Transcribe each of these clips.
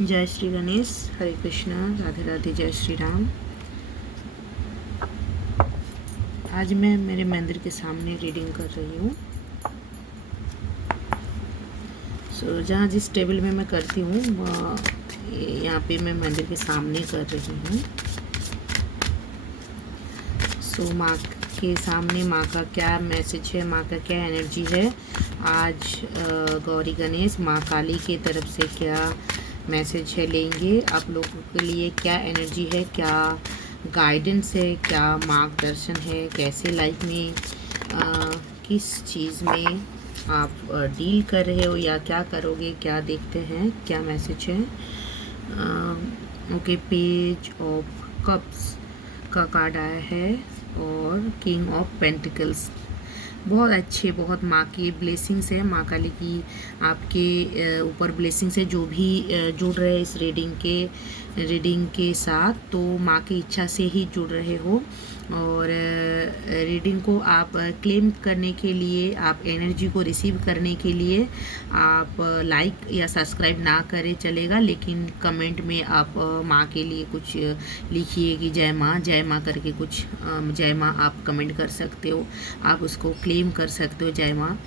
जय श्री गणेश, हरे कृष्णा, राधे राधे, जय श्री राम। आज मैं मेरे मंदिर के सामने रीडिंग कर रही हूँ। जहाँ जिस टेबल में मैं करती हूँ यहाँ पे मैं मंदिर के सामने कर रही हूँ। माँ के सामने माँ का क्या मैसेज है, माँ का क्या एनर्जी है आज गौरी गणेश माँ काली की तरफ से क्या मैसेज है लेंगे आप लोगों के लिए, क्या एनर्जी है, क्या गाइडेंस है, क्या मार्गदर्शन है, कैसे लाइफ में किस चीज़ में आप डील कर रहे हो या क्या करोगे, क्या देखते हैं, क्या मैसेज है। ओके, पेज ऑफ कप्स का कार्ड आया है और किंग ऑफ पेंटिकल्स। बहुत अच्छे, बहुत माँ की ब्लेसिंग्स है, माँ काली की आपके ऊपर ब्लेसिंग्स है। जो भी जुड़ रहे हैं इस रीडिंग के साथ, तो माँ की इच्छा से ही जुड़ रहे हो। और रीडिंग को आप क्लेम करने के लिए, आप एनर्जी को रिसीव करने के लिए आप लाइक या सब्सक्राइब ना करें चलेगा, लेकिन कमेंट में आप माँ के लिए कुछ लिखिए कि जय माँ करके कुछ जय माँ आप कमेंट कर सकते हो, आप उसको क्लेम कर सकते हो जय माँ।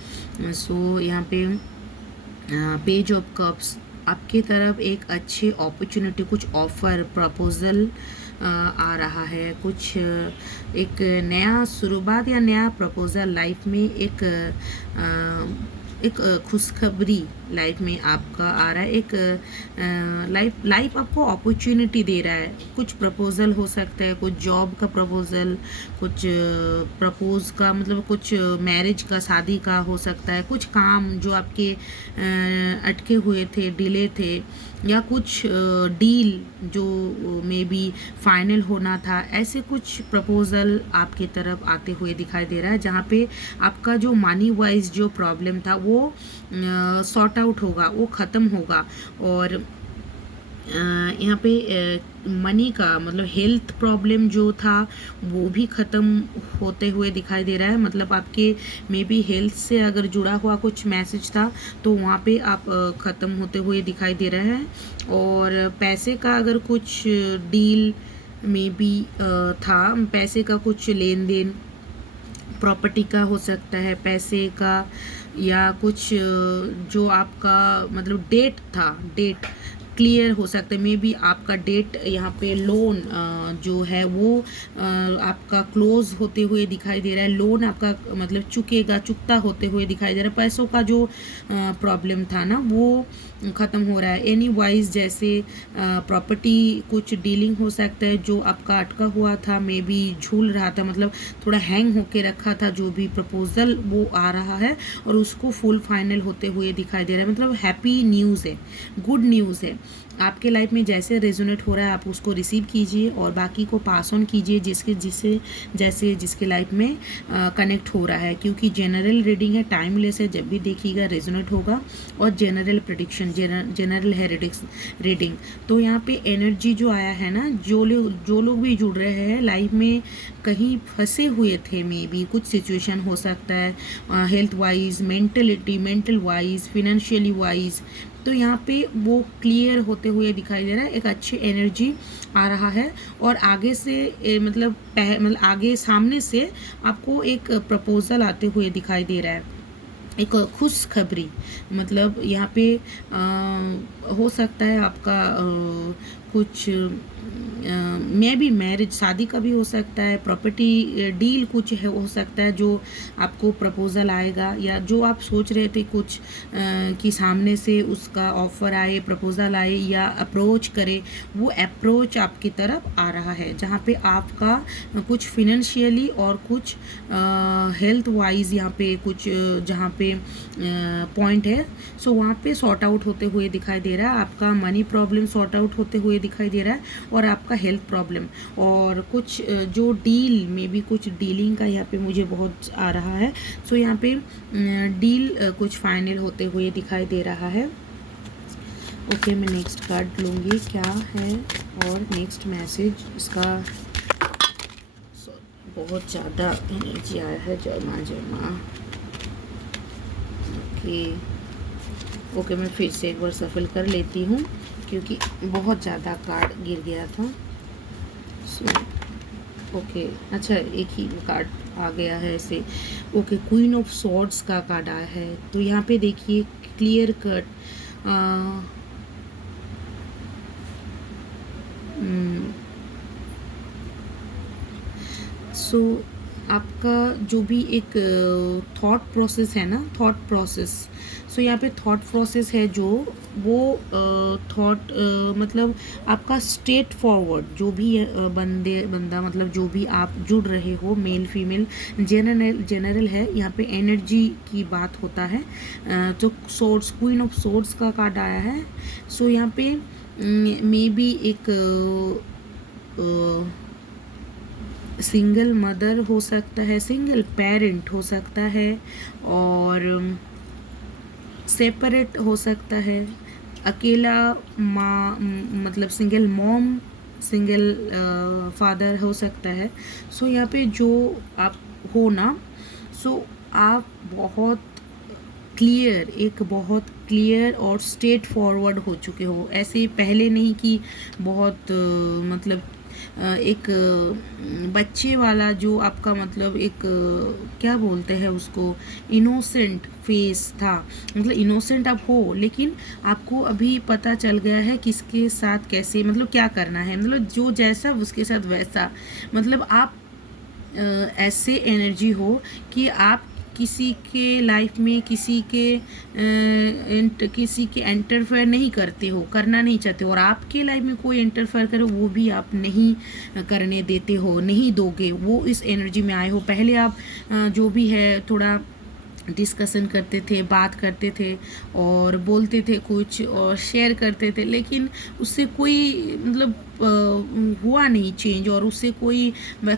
यहाँ पे पेज ऑफ कप्स आपके तरफ एक अच्छी अपॉर्चुनिटी, कुछ ऑफ़र, प्रपोज़ल आ रहा है, कुछ एक नया शुरुआत या नया प्रपोज़ल लाइफ में, एक खुशखबरी लाइफ में आपका आ रहा है। एक लाइफ आपको अपॉर्चुनिटी दे रहा है। कुछ प्रपोज़ल हो सकता है, कुछ जॉब का प्रपोज़ल, कुछ प्रपोज़ का मतलब कुछ मैरिज का, शादी का हो सकता है, कुछ काम जो आपके अटके हुए थे, डिले थे, या कुछ डील जो मे बी फाइनल होना था। ऐसे कुछ प्रपोज़ल आपकी तरफ आते हुए दिखाई दे रहा है, जहाँ पे आपका जो मनी वाइज जो प्रॉब्लम था वो सॉर्ट आउट होगा, वो ख़त्म होगा। और यहाँ पे मनी का मतलब हेल्थ प्रॉब्लम जो था वो भी ख़त्म होते हुए दिखाई दे रहा है। मतलब आपके मे बी हेल्थ से अगर जुड़ा हुआ कुछ मैसेज था तो वहाँ पे आप ख़त्म होते हुए दिखाई दे रहा है। और पैसे का अगर कुछ डील में भी था, पैसे का कुछ लेन देन, प्रॉपर्टी का हो सकता है, पैसे का, या कुछ जो आपका मतलब डेट था, डेट क्लियर हो सकता है। मे बी आपका डेट यहाँ पे लोन जो है वो आपका क्लोज होते हुए दिखाई दे रहा है। लोन आपका मतलब चुकता होते हुए दिखाई दे रहा है। पैसों का जो प्रॉब्लम था ना वो ख़त्म हो रहा है। एनी वाइज जैसे प्रॉपर्टी कुछ डीलिंग हो सकता है जो आपका अटका हुआ था, मे बी झूल रहा था, मतलब थोड़ा हैंग होके रखा था, जो भी प्रपोजल वो आ रहा है और उसको फुल फाइनल होते हुए दिखाई दे रहा है। मतलब हैप्पी न्यूज़ है, गुड न्यूज़ है। आपके लाइफ में जैसे रेजोनेट हो रहा है आप उसको रिसीव कीजिए और बाकी को पास ऑन कीजिए जिसके लाइफ में कनेक्ट हो रहा है। क्योंकि जनरल रीडिंग है, टाइमलेस है, जब भी देखिएगा रेजोनेट होगा। और जनरल प्रेडिक्शन, जनरल है रीडिंग। तो यहाँ पे एनर्जी जो आया है ना, जो लोग भी जुड़ रहे हैं लाइफ में, कहीं फंसे हुए थे, मे बी कुछ सिचुएशन हो सकता है health wise, mental wise, financially wise, तो यहाँ पे वो क्लियर होते हुए दिखाई दे रहा है। एक अच्छी एनर्जी आ रहा है और आगे से मतलब आगे सामने से आपको एक प्रपोजल आते हुए दिखाई दे रहा है, एक खुश खबरी। मतलब यहाँ पे हो सकता है आपका कुछ मे बी मैरिज, शादी का भी हो सकता है, प्रॉपर्टी डील कुछ है, हो सकता है जो आपको प्रपोज़ल आएगा, या जो आप सोच रहे थे कुछ कि सामने से उसका ऑफ़र आए, प्रपोज़ल आए या अप्रोच करे, वो अप्रोच आपकी तरफ आ रहा है। जहाँ पे आपका कुछ फिनेंशियली और कुछ हेल्थ वाइज यहाँ पे कुछ जहाँ पे पॉइंट है, सो वहाँ पे सॉर्ट आउट होते हुए दिखाई दे रहा है। आपका मनी प्रॉब्लम सॉर्ट आउट होते हुए दिखाई दे रहा है और आपका हेल्थ प्रॉब्लम और कुछ जो डील में भी कुछ डीलिंग का यहाँ पे मुझे बहुत आ रहा है। सो यहाँ पे डील कुछ फाइनल होते हुए दिखाई दे रहा है। ओके, मैं नेक्स्ट कार्ड लूँगी क्या है और नेक्स्ट मैसेज इसका। बहुत ज़्यादा एनर्जी आया है, जय माँ। ओके, मैं फिर से एक बार सफल कर लेती हूँ क्योंकि बहुत ज़्यादा कार्ड गिर गया था। सो ओके, अच्छा एक ही कार्ड आ गया है ऐसे। ओके, क्वीन ऑफ सॉर्ड्स का कार्ड आया है। तो यहाँ पे देखिए क्लियर कट सो आपका जो भी एक थॉट प्रोसेस है ना, थॉट प्रोसेस, सो यहाँ पे थॉट प्रोसेस है जो वो थॉट मतलब आपका स्ट्रेट फॉरवर्ड जो भी बंदा मतलब जो भी आप जुड़ रहे हो, मेल फीमेल जनरल है। यहाँ पे एनर्जी की बात होता है। तो सोर्स, क्वीन ऑफ सोर्स का कार्ड आया है। सो यहाँ पे मे बी एक सिंगल मदर हो सकता है, सिंगल पेरेंट हो सकता है, और सेपरेट हो सकता है, अकेला माँ मतलब सिंगल मॉम, सिंगल फादर हो सकता है। सो यहाँ पे जो आप हो ना, सो आप बहुत क्लियर, एक बहुत क्लियर और स्ट्रेट फॉरवर्ड हो चुके हो। ऐसे पहले नहीं कि बहुत मतलब एक बच्चे वाला जो आपका मतलब एक क्या बोलते हैं उसको, इनोसेंट फेस था। मतलब इनोसेंट आप हो, लेकिन आपको अभी पता चल गया है किसके साथ कैसे मतलब क्या करना है, मतलब जो जैसा उसके साथ वैसा। मतलब आप ऐसे एनर्जी हो कि आप किसी के लाइफ में किसी के इंटरफेयर नहीं करते हो, करना नहीं चाहते हो, और आपके लाइफ में कोई इंटरफेयर करे वो भी आप नहीं करने देते हो, नहीं दोगे। वो इस एनर्जी में आए हो। पहले आप जो भी है थोड़ा डिस्कशन करते थे, बात करते थे और बोलते थे कुछ और शेयर करते थे, लेकिन उससे कोई मतलब हुआ नहीं चेंज, और उससे कोई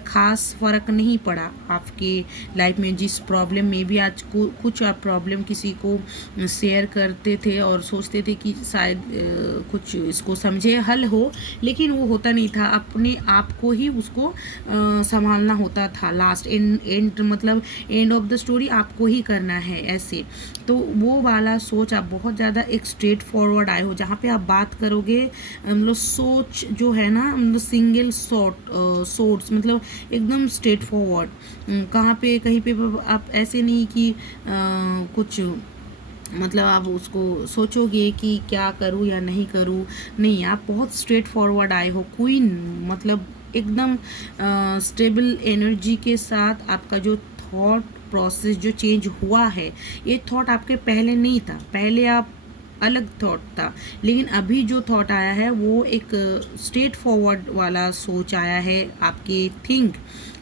ख़ास फ़र्क नहीं पड़ा आपके लाइफ में। जिस प्रॉब्लम में भी आज कुछ आप प्रॉब्लम किसी को शेयर करते थे और सोचते थे कि शायद कुछ इसको समझे हल हो, लेकिन वो होता नहीं था। अपने आप को ही उसको संभालना होता था। लास्ट एंड मतलब एंड ऑफ द स्टोरी आपको ही करना है ऐसे। तो वो वाला सोच आप बहुत ज़्यादा एक स्ट्रेट फॉरवर्ड आए हो, जहाँ पे आप बात करोगे मतलब सोच जो है ना, मतलब सिंगल सोर्ट्स मतलब एकदम स्ट्रेट फॉरवर्ड। कहाँ पे कहीं पे आप ऐसे नहीं कि कुछ मतलब आप उसको सोचोगे कि क्या करूँ या नहीं करूँ, नहीं, आप बहुत स्ट्रेट फॉरवर्ड आए हो। क्वीन मतलब एकदम स्टेबल एनर्जी के साथ आपका जो थॉट प्रोसेस जो चेंज हुआ है, ये थॉट आपके पहले नहीं था। पहले आप अलग थॉट था, लेकिन अभी जो थॉट आया है वो एक स्ट्रेट फॉरवर्ड वाला सोच आया है। आपके थिंक,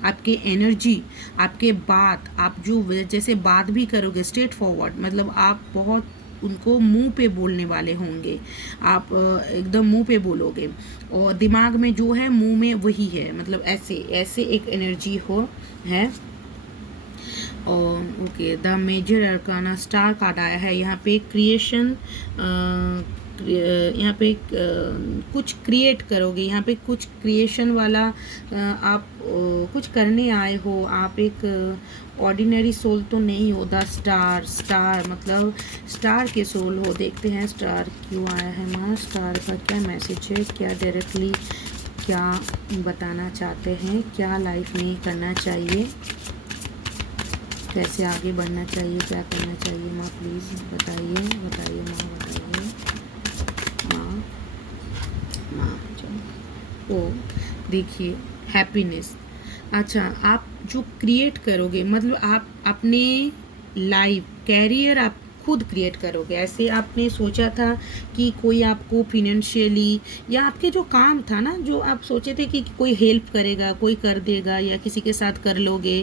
आपके एनर्जी, आपके बात, आप जो जैसे बात भी करोगे स्ट्रेट फॉरवर्ड, मतलब आप बहुत उनको मुंह पे बोलने वाले होंगे। आप एकदम मुंह पे बोलोगे, और दिमाग में जो है मुंह में वही है, मतलब ऐसे ऐसे एक एनर्जी हो है। और okay, the major arcana star card आया है। यहाँ पे क्रिएशन, यहाँ पे कुछ क्रिएट करोगे, यहाँ पे कुछ क्रिएशन वाला आप कुछ करने आए हो। आप एक ऑर्डिनरी सोल तो नहीं हो। द स्टार मतलब स्टार के सोल हो। देखते हैं स्टार क्यों आया है। माँ स्टार का क्या मैसेज है, क्या डायरेक्टली क्या बताना चाहते हैं, क्या लाइफ में करना चाहिए, कैसे आगे बढ़ना चाहिए, क्या करना चाहिए। माँ प्लीज़ बताइए, बताइए माँ, बताइए माँ, माँ। चलो, ओ देखिए हैप्पीनेस। अच्छा, आप जो क्रिएट करोगे मतलब आप अपने लाइफ कैरियर आप खुद क्रिएट करोगे। ऐसे आपने सोचा था कि कोई आपको फिनेंशियली या आपके जो काम था ना, जो आप सोचे थे कि कोई हेल्प करेगा, कोई कर देगा, या किसी के साथ कर लोगे।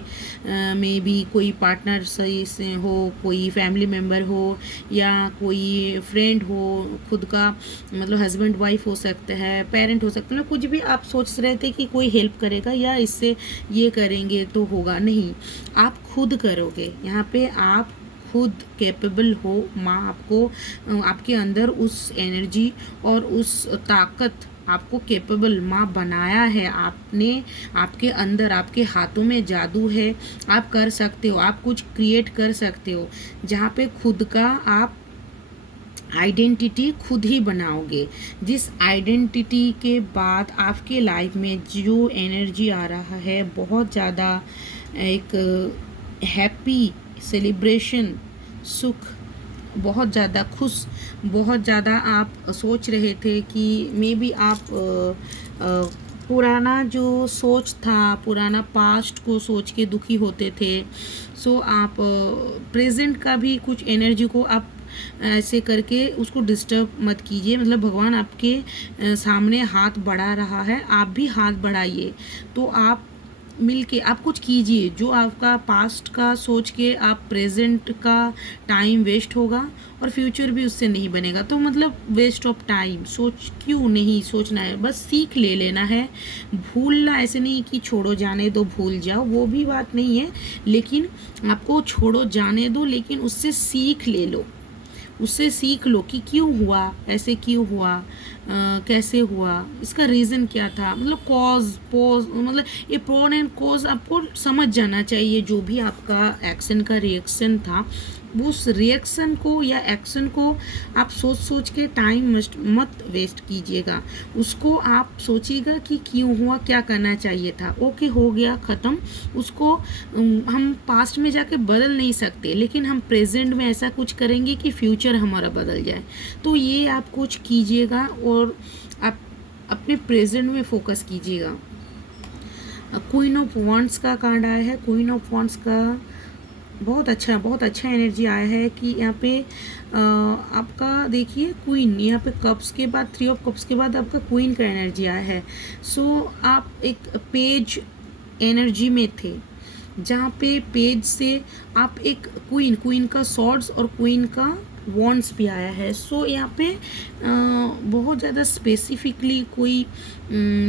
मे बी कोई पार्टनर सही से हो, कोई फैमिली मेम्बर हो, या कोई फ्रेंड हो खुद का, मतलब हस्बैंड वाइफ हो सकता है, पेरेंट हो सकता है, कुछ भी आप सोच रहे थे कि कोई हेल्प करेगा या इससे ये करेंगे तो होगा। नहीं, आप खुद करोगे। यहाँ पे आप खुद कैपेबल हो। माँ आपको आपके अंदर उस एनर्जी और उस ताकत आपको कैपेबल माँ बनाया है आपने। आपके अंदर, आपके हाथों में जादू है। आप कर सकते हो, आप कुछ क्रिएट कर सकते हो। जहाँ पे खुद का आप आइडेंटिटी खुद ही बनाओगे। जिस आइडेंटिटी के बाद आपके लाइफ में जो एनर्जी आ रहा है, बहुत ज़्यादा एक हैप्पी सेलिब्रेशन, सुख, बहुत ज़्यादा खुश, बहुत ज़्यादा आप सोच रहे थे कि मे बी आप पुराना जो सोच था, पुराना पास्ट को सोच के दुखी होते थे। सो आप प्रेजेंट का भी कुछ एनर्जी को आप ऐसे करके उसको डिस्टर्ब मत कीजिए। मतलब भगवान आपके सामने हाथ बढ़ा रहा है, आप भी हाथ बढ़ाइए। तो आप मिलके आप कुछ कीजिए। जो आपका पास्ट का सोच के आप प्रेजेंट का टाइम वेस्ट होगा और फ्यूचर भी उससे नहीं बनेगा। तो मतलब वेस्ट ऑफ टाइम सोच क्यों नहीं सोचना है, बस सीख ले लेना है। भूलना ऐसे नहीं कि छोड़ो जाने दो भूल जाओ, वो भी बात नहीं है, लेकिन आपको छोड़ो जाने दो, लेकिन उससे सीख ले लो। उससे सीख लो कि क्यों हुआ, ऐसे क्यों हुआ, कैसे हुआ, इसका रीज़न क्या था। मतलब कॉज पोज, मतलब ये प्रोन एंड कॉज आपको समझ जाना चाहिए। जो भी आपका एक्शन का रिएक्शन था, उस रिएक्शन को या एक्शन को आप सोच सोच के टाइम मत वेस्ट कीजिएगा। उसको आप सोचिएगा कि क्यों हुआ, क्या करना चाहिए था। ओके, हो गया, ख़त्म। उसको हम पास्ट में जाके बदल नहीं सकते, लेकिन हम प्रेजेंट में ऐसा कुछ करेंगे कि फ्यूचर हमारा बदल जाए। तो ये आप कुछ कीजिएगा और आप अपने प्रेजेंट में फोकस कीजिएगा। क्वीन ऑफ वॉन्ड्स का कार्ड आया है। क्वीन ऑफ वॉन्ड्स का बहुत अच्छा एनर्जी आया है कि यहाँ पे आपका देखिए क्वीन, यहाँ पे कप्स के बाद, 3 ऑफ कप्स के बाद आपका क्वीन का एनर्जी आया है। सो आप एक पेज एनर्जी में थे, जहाँ पे पेज से आप एक क्वीन का सॉर्ड्स और क्वीन का वॉन्ड्स भी आया है। सो यहाँ पे बहुत ज़्यादा स्पेसिफिकली कोई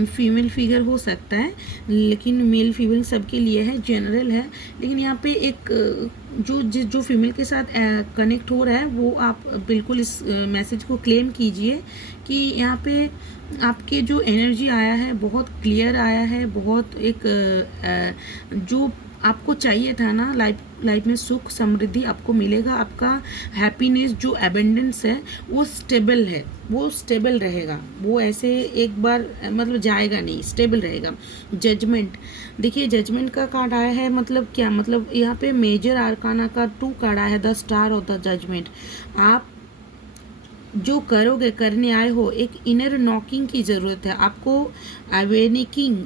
फीमेल फिगर हो सकता है, लेकिन मेल फीमेल सबके लिए है, जनरल है। लेकिन यहाँ पे एक जो फीमेल के साथ कनेक्ट हो रहा है, वो आप बिल्कुल इस मैसेज को क्लेम कीजिए कि यहाँ पे आपके जो एनर्जी आया है बहुत क्लियर आया है। बहुत एक जो आपको चाहिए था ना, लाइफ में सुख समृद्धि आपको मिलेगा। आपका हैप्पीनेस जो एबेंडेंस है वो स्टेबल है, वो स्टेबल रहेगा। वो ऐसे एक बार मतलब जाएगा नहीं, स्टेबल रहेगा। जजमेंट, देखिए जजमेंट का कार्ड आया है। मतलब क्या, मतलब यहाँ पे मेजर आर्काना का 2 कार्ड आया है, the star of the judgement. आप जो करोगे, करने आए हो, एक इनर नॉकिंग की ज़रूरत है आपको। अवेनिकिंग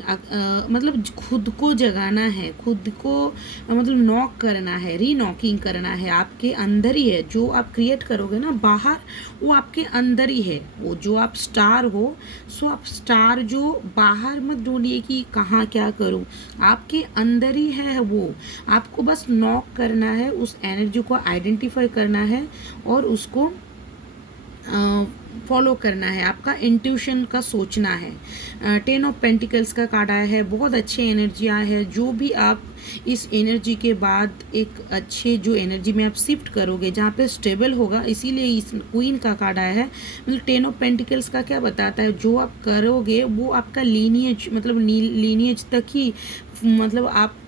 मतलब खुद को जगाना है, खुद को मतलब नॉक करना है, री नॉकिंग करना है। आपके अंदर ही है जो आप क्रिएट करोगे ना बाहर, वो आपके अंदर ही है। वो जो आप स्टार हो, सो आप स्टार जो बाहर मत ढूंढिए कि कहाँ क्या करूँ, आपके अंदर ही है वो। आपको बस नॉक करना है, उस एनर्जी को आइडेंटिफाई करना है और उसको फॉलो करना है। आपका इंट्यूशन का सोचना है। 10 ऑफ पेंटिकल्स का कार्ड आया है। बहुत अच्छे एनर्जी आया है। जो भी आप इस एनर्जी के बाद एक अच्छे जो एनर्जी में आप शिफ्ट करोगे, जहाँ पे स्टेबल होगा, इसीलिए इस क्वीन का कार्ड आया है। मतलब 10 ऑफ पेंटिकल्स का क्या बताता है, जो आप करोगे वो आपका लीनिएज, मतलब लीनिएज तक ही मतलब आप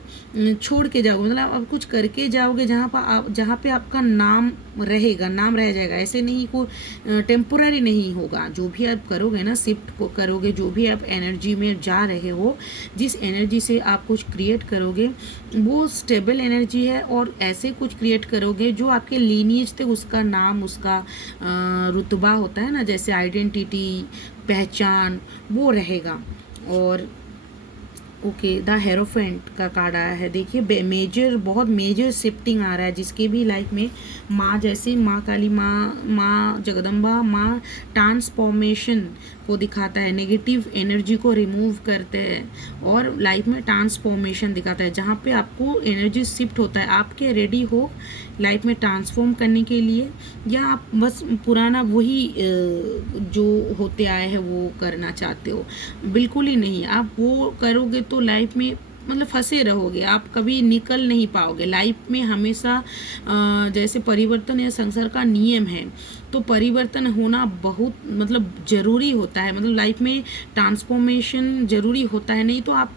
छोड़ के जाओगे। मतलब आप कुछ करके जाओगे जहाँ पे आपका नाम रहेगा, नाम रह जाएगा। ऐसे नहीं, कोई टेम्पोररी नहीं होगा। जो भी आप करोगे ना, शिफ्ट को करोगे, जो भी आप एनर्जी में जा रहे हो, जिस एनर्जी से आप कुछ क्रिएट करोगे वो स्टेबल एनर्जी है। और ऐसे कुछ क्रिएट करोगे जो आपके लीनिएज तक उसका नाम, उसका रुतबा होता है ना, जैसे आइडेंटिटी, पहचान, वो रहेगा। और ओके, द हेरोफेंट का कार्ड आया है। देखिए मेजर, बहुत मेजर शिफ्टिंग आ रहा है। जिसके भी लाइफ में माँ, जैसे माँ काली, माँ जगदम्बा, माँ ट्रांसफॉर्मेशन को दिखाता है। नेगेटिव एनर्जी को रिमूव करते हैं और लाइफ में ट्रांसफॉर्मेशन दिखाता है। जहाँ पे आपको एनर्जी शिफ्ट होता है, आपके रेडी हो लाइफ में ट्रांसफॉर्म करने के लिए, या आप बस पुराना वही जो होते आए हैं वो करना चाहते हो। बिल्कुल ही नहीं, आप वो करोगे तो लाइफ में मतलब फंसे रहोगे, आप कभी निकल नहीं पाओगे। लाइफ में हमेशा जैसे परिवर्तन या संसार का नियम है, तो परिवर्तन होना बहुत मतलब ज़रूरी होता है। मतलब लाइफ में ट्रांसफॉर्मेशन ज़रूरी होता है, नहीं तो आप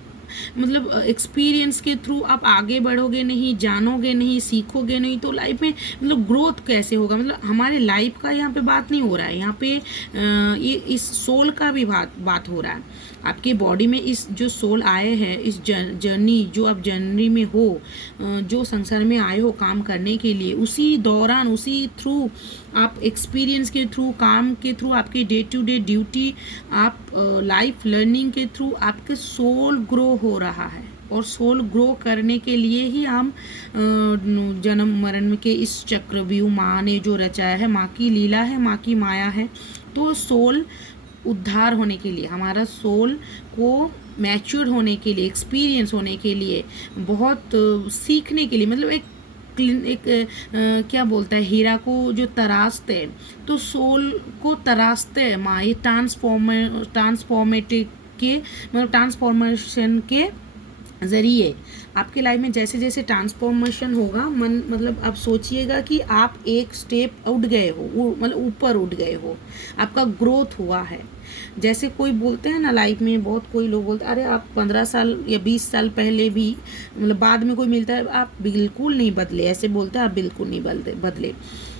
मतलब एक्सपीरियंस के थ्रू आप आगे बढ़ोगे नहीं, जानोगे नहीं, सीखोगे नहीं, तो लाइफ में मतलब ग्रोथ कैसे होगा। मतलब हमारे लाइफ का यहाँ पे बात नहीं हो रहा है, यहाँ पे ये इस सोल का भी बात हो रहा है। आपके बॉडी में इस जो सोल आए हैं, इस जर्नी जो आप जर्नी में हो, जो संसार में आए हो काम करने के लिए, उसी दौरान उसी थ्रू आप एक्सपीरियंस के थ्रू, काम के थ्रू, आपके डे टू डे ड्यूटी, आप लाइफ लर्निंग के थ्रू आपके सोल ग्रो हो रहा है। और सोल ग्रो करने के लिए ही हम जन्म मरण के इस चक्रव्यूह माँ ने जो रचाया है, माँ की लीला है, माँ की माया है। तो सोल उद्धार होने के लिए, हमारा सोल को मैच्योर होने के लिए, एक्सपीरियंस होने के लिए, बहुत सीखने के लिए, मतलब एक क्या बोलता है, हीरा को जो तराशते हैं तो सोल को तराशते हैं माँ। ये ट्रांसफॉर्मेटिव के मतलब ट्रांसफॉर्मेशन के ज़रिए आपके लाइफ में जैसे जैसे ट्रांसफॉर्मेशन होगा, मन मतलब आप सोचिएगा कि आप एक स्टेप उठ गए हो, वो मतलब ऊपर उठ गए हो, आपका ग्रोथ हुआ है। जैसे कोई बोलते हैं ना लाइफ में, बहुत कोई लोग बोलते हैं अरे आप 15 साल या 20 साल पहले भी मतलब बाद में कोई मिलता है आप बिल्कुल नहीं बदले, ऐसे बोलते हैं आप बिल्कुल नहीं बदले।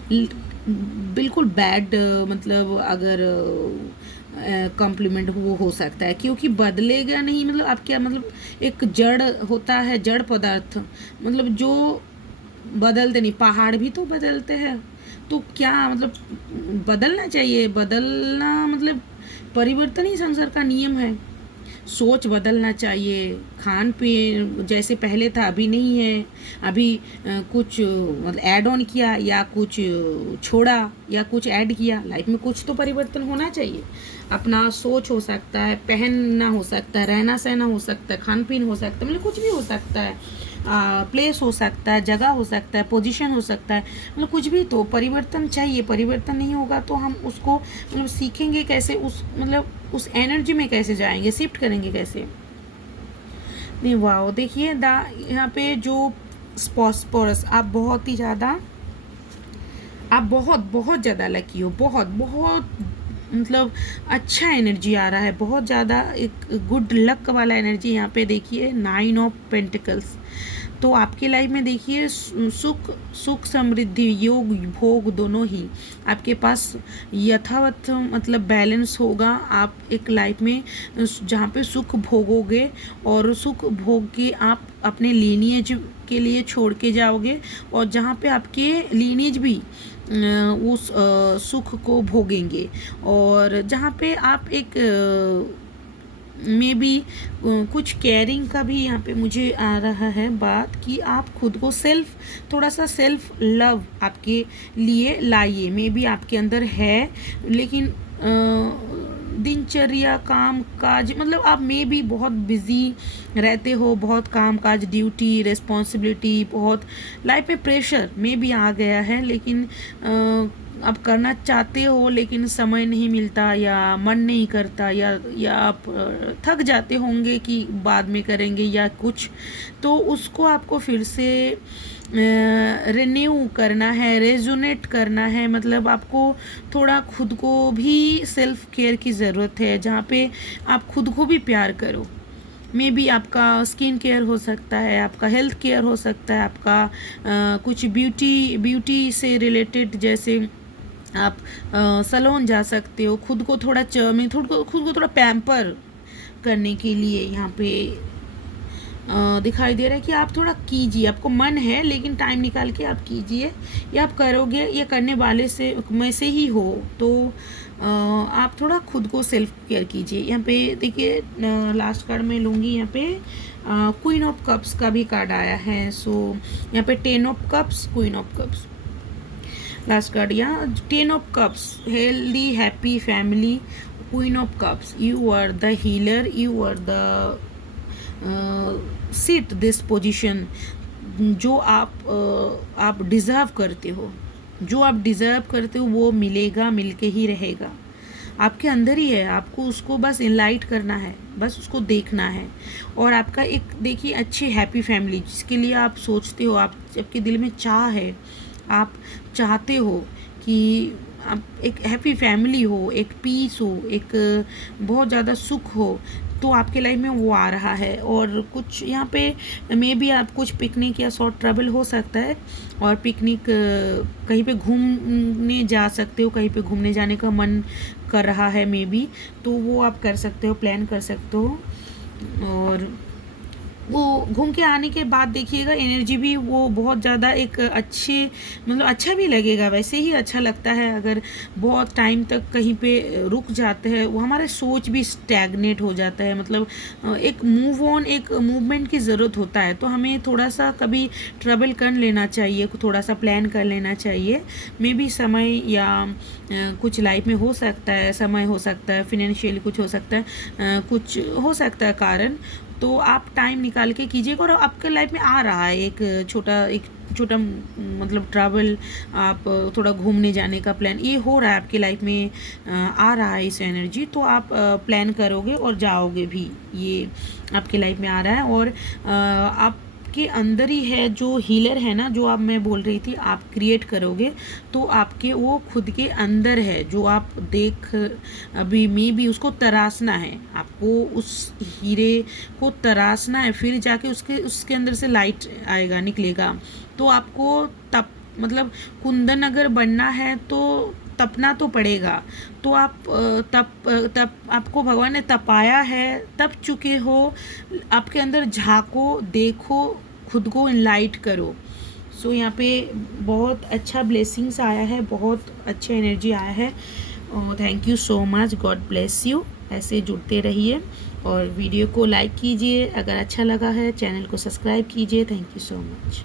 बिल्कुल बैड मतलब अगर कॉम्प्लीमेंट वो हो सकता है, क्योंकि बदलेगा नहीं। मतलब आप क्या मतलब एक जड़ होता है, जड़ पदार्थ, मतलब जो बदलते नहीं, पहाड़ भी तो बदलते हैं। तो क्या मतलब बदलना चाहिए, बदलना मतलब परिवर्तन ही संसार का नियम है। सोच बदलना चाहिए, खान पीन जैसे पहले था अभी नहीं है, अभी कुछ मतलब ऐड ऑन किया या कुछ छोड़ा या कुछ ऐड किया, लाइफ में कुछ तो परिवर्तन होना चाहिए। अपना सोच हो सकता है, पहनना हो सकता है, रहना सहना हो सकता है, खान पीन हो सकता है, मतलब कुछ भी हो सकता है, प्लेस हो सकता है, जगह हो सकता है, पोजीशन हो सकता है, मतलब कुछ भी तो परिवर्तन चाहिए। परिवर्तन नहीं होगा तो हम उसको मतलब सीखेंगे कैसे, उस मतलब उस एनर्जी में कैसे जाएंगे, शिफ्ट करेंगे कैसे। नहीं वाह, देखिए यहाँ पे जो स्पॉस्पोरस, आप बहुत ही ज़्यादा, आप बहुत बहुत ज़्यादा लकी हो, बहुत बहुत मतलब अच्छा एनर्जी आ रहा है, बहुत ज़्यादा एक गुड लक वाला एनर्जी यहाँ पे देखिए। 9 ऑफ पेंटिकल्स, तो आपके लाइफ में देखिए सुख समृद्धि, योग भोग दोनों ही आपके पास यथावत मतलब बैलेंस होगा। आप एक लाइफ में जहाँ पे सुख भोगोगे और सुख भोग के आप अपने लीनिएज के लिए छोड़ के जाओगे, और जहाँ पे आपके लीनिएज भी उस सुख को भोगेंगे, और जहाँ पे आप एक में भी कुछ केयरिंग का भी यहाँ पे मुझे आ रहा है बात, कि आप खुद को थोड़ा सा सेल्फ लव आपके लिए लाइए। मे बी आपके अंदर है, लेकिन दिनचर्या काम काज मतलब आप में भी बहुत बिजी रहते हो, बहुत काम काज, ड्यूटी, रिस्पॉन्सिबिलिटी, बहुत लाइफ में प्रेशर में भी आ गया है, लेकिन आप करना चाहते हो लेकिन समय नहीं मिलता, या मन नहीं करता, या आप थक जाते होंगे कि बाद में करेंगे या कुछ, तो उसको आपको फिर से रिन्यू करना है, रेजोनेट करना है। मतलब आपको थोड़ा खुद को भी सेल्फ केयर की ज़रूरत है, जहाँ पे आप खुद को भी प्यार करो। मे बी आपका स्किन केयर हो सकता है, आपका हेल्थ केयर हो सकता है, आपका कुछ ब्यूटी से रिलेटेड, जैसे आप सैलून जा सकते हो, खुद को थोड़ा खुद को थोड़ा पैम्पर करने के लिए यहाँ पे दिखाई दे रहा है कि आप थोड़ा कीजिए। आपको मन है लेकिन टाइम निकाल के आप कीजिए, या आप करोगे, ये करने वाले से में से ही हो, तो आप थोड़ा खुद को सेल्फ केयर कीजिए। यहाँ पे देखिए लास्ट कार्ड में लूँगी, यहाँ पे क्वीन ऑफ कप्स का भी कार्ड आया है। सो यहाँ पे 10 of cups, queen of cups, last card यहाँ 10 of cups, healthy happy family, queen of cups, you are the healer, you are the sit this position, जो आप डिज़र्व करते हो, जो आप डिज़र्व करते हो वो मिलेगा, मिलके ही रहेगा, आपके अंदर ही है। आपको उसको बस इनलाइट करना है, बस उसको देखना है। और आपका एक देखिए अच्छी हैप्पी फैमिली, जिसके लिए आप सोचते हो, आपके दिल में चाह है, आप चाहते हो कि आप एक हैप्पी फैमिली हो, एक पीस हो, एक बहुत ज़्यादा सुख हो, तो आपके लाइफ में वो आ रहा है। और कुछ यहाँ पे मे बी आप कुछ पिकनिक या शॉर्ट ट्रैवल हो सकता है, और पिकनिक कहीं पे घूमने जा सकते हो, कहीं पे घूमने जाने का मन कर रहा है मे बी, तो वो आप कर सकते हो, प्लान कर सकते हो। और वो घूम के आने के बाद देखिएगा एनर्जी भी वो बहुत ज़्यादा एक अच्छे, मतलब अच्छा भी लगेगा, वैसे ही अच्छा लगता है। अगर बहुत टाइम तक कहीं पे रुक जाते हैं, वो हमारे सोच भी स्टैग्नेट हो जाता है, मतलब एक मूव ऑन, एक मूवमेंट की ज़रूरत होता है। तो हमें थोड़ा सा कभी ट्रैवल कर लेना चाहिए, थोड़ा सा प्लान कर लेना चाहिए। मे बी समय या कुछ लाइफ में हो सकता है, समय हो सकता है, फिनेंशियली कुछ हो सकता है, कुछ हो सकता है कारण, तो आप टाइम निकाल के कीजिएगा। और आपके लाइफ में आ रहा है एक छोटा मतलब ट्रैवल, आप थोड़ा घूमने जाने का प्लान ये हो रहा है आपकी लाइफ में, आ रहा है इस एनर्जी, तो आप प्लान करोगे और जाओगे भी, ये आपकी लाइफ में आ रहा है। और आपके अंदर ही है जो हीलर है ना, जो आप मैं बोल रही थी, आप क्रिएट करोगे तो आपके वो खुद के अंदर है, जो आप देख अभी मे भी उसको तराशना है, आपको उस हीरे को तराशना है, फिर जाके उसके अंदर से लाइट आएगा, निकलेगा। तो आपको तप मतलब कुंदन अगर बनना है तो तपना तो पड़ेगा। तो आप तप आपको भगवान ने तपाया है, तप चुके हो, आपके अंदर झांको, देखो, खुद को इनलाइट करो। सो यहाँ पे बहुत अच्छा ब्लेसिंग्स आया है, बहुत अच्छा एनर्जी आया है। Thank you so much, God bless you. ऐसे जुड़ते रहिए और वीडियो को लाइक कीजिए, अगर अच्छा लगा है चैनल को सब्सक्राइब कीजिए। Thank you so much.